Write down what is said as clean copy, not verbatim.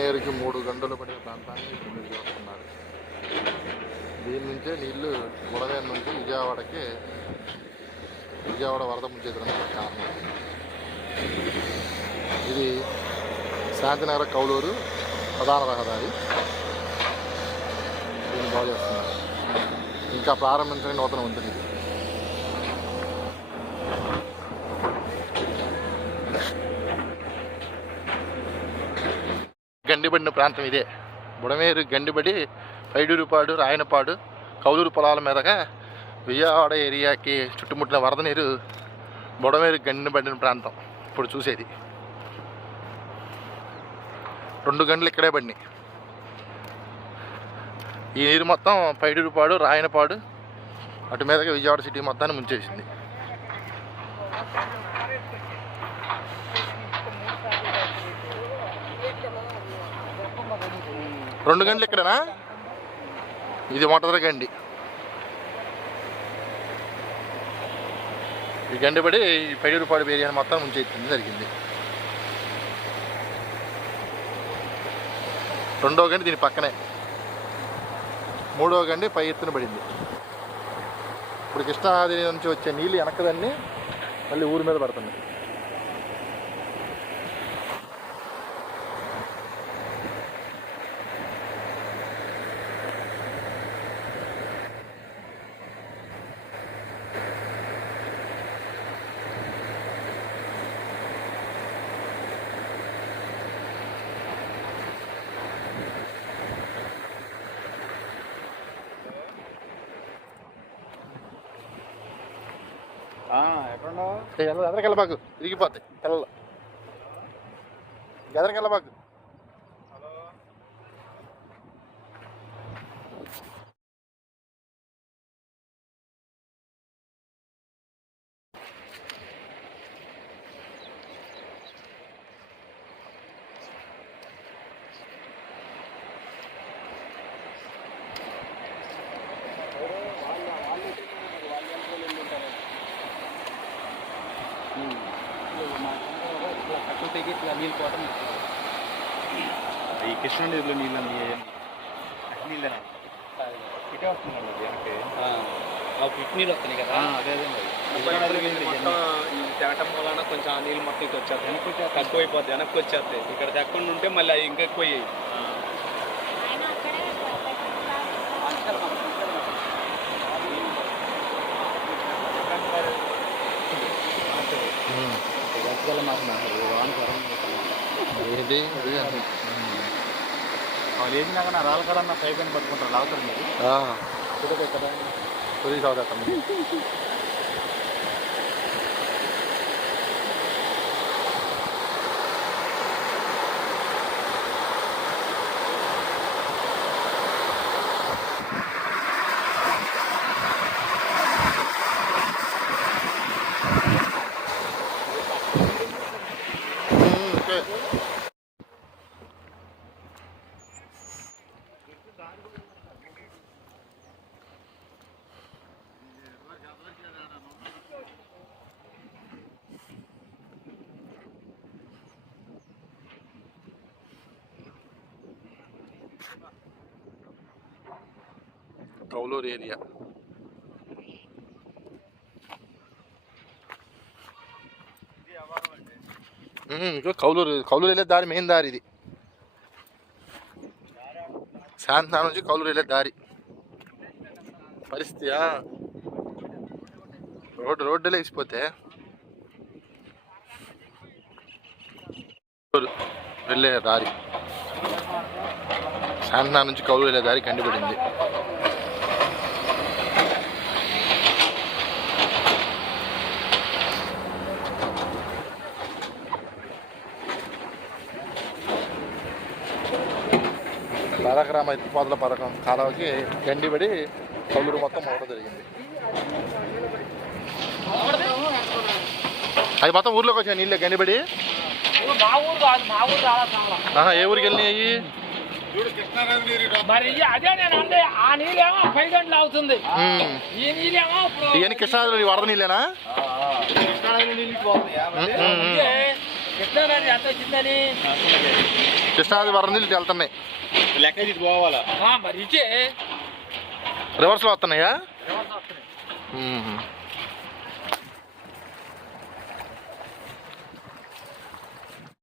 నేరుకి 3 గంటలు పడిన ప్రాంతాన్ని ఇప్పుడు మీరు చూస్తున్నారు. దీని నుంచే నీళ్లు బుడమేరు నుంచి విజయవాడ వరద ముంచేయడానికి కారణం. ఇది శాంతినగర్ కౌలూరు ప్రధాన రహదారి. దీన్ని బాగు చేస్తున్నారు. ఇంకా ప్రారంభించని నూతన వంతెన ఇది. గండిబడిన ప్రాంతం ఇదే. బుడమేరు గండిబడి పైడూరుపాడు, రాయనపాడు, కౌలూరు పొలాల మీదగా విజయవాడ ఏరియాకి చుట్టుముట్టిన వరద నీరు బుడమేరు గండిబడిన ప్రాంతం ఇప్పుడు చూసేది. 2 గంటలు ఇక్కడే పడినాయి. ఈ నీరు మొత్తం పైడూరుపాడు, రాయనపాడు అటు మీదగా విజయవాడ సిటీ మొత్తాన్ని ముంచేసింది. రెండు గంటలు ఇక్కడనా? ఇది మొట్టమొదటి గండి. ఈ గండి పడి పైడూరుపాడు ఏరియా మొత్తం ముంచేయడం జరిగింది. రెండో గండి దీని పక్కనే, మూడో గండి పై ఎత్తున పడింది. ఇప్పుడు కృష్ణానది నుంచి వచ్చే నీళ్ళు వెనకదన్నీ మళ్ళీ ఊరి మీద పడుతుంది. ఎదరికెళ్ళబాకు, తిరిగిపోతాయి పిల్లలు. ఎదరికెళ్ళబాకు. నీళ్ళు పోవటం ఈ కృష్ణా నదిలో నీళ్ళు నీళ్ళే ఇటే వస్తున్నాడు వెనక్కి ఇటు నీళ్ళు వస్తున్నాయి కదా. అదే తేగటం వలన కొంచెం ఆ నీళ్ళు మొత్తం వచ్చేది, వెనక్కి తక్కువ అయిపోద్ది, వెనక్కి వచ్చేస్తాయి. ఇక్కడ తెక్కకుండా ఉంటే మళ్ళీ అవి ఇంకా ఎక్కువ అయ్యాయి. వాళ్ళు వేసినా కానీ రాళ్ళ కడన్నా పైపు అని పట్టుకుంటారు, లాగుతారు మీరు కదా. పోలీస్ అవకాశం కౌలూరు ఏరియా. కౌలూరు వెళ్ళే దారి మెయిన్ దారి ఇది. శాంతనా నుంచి కౌలూరు వెళ్ళే దారి పరిస్థితి. రోడ్డులో వేసిపోతే వెళ్ళే దారి, శాంతనా నుంచి కౌలూరు వెళ్ళే దారి కండిపడింది. బాలకరామ ఎత్తిపోతల పథకం కాలువకి గండిపడి కౌలూరు మొత్తం మోవడం జరిగింది. అది మొత్తం ఊర్లోకి వచ్చాయి నీళ్ళే గండిపడి. ఏ ఊరికి వెళ్ళినాయి? ఇవన్నీ కృష్ణానది వరద నీళ్ళేనా? కృష్ణాది వరద నీళ్ళు వెళ్తున్నాయి. లెక్క ఇది పోవాలా మరి ఇచ్చే రివర్స్లో వస్తున్నాయా? రివర్స్ వస్తున్నాయి.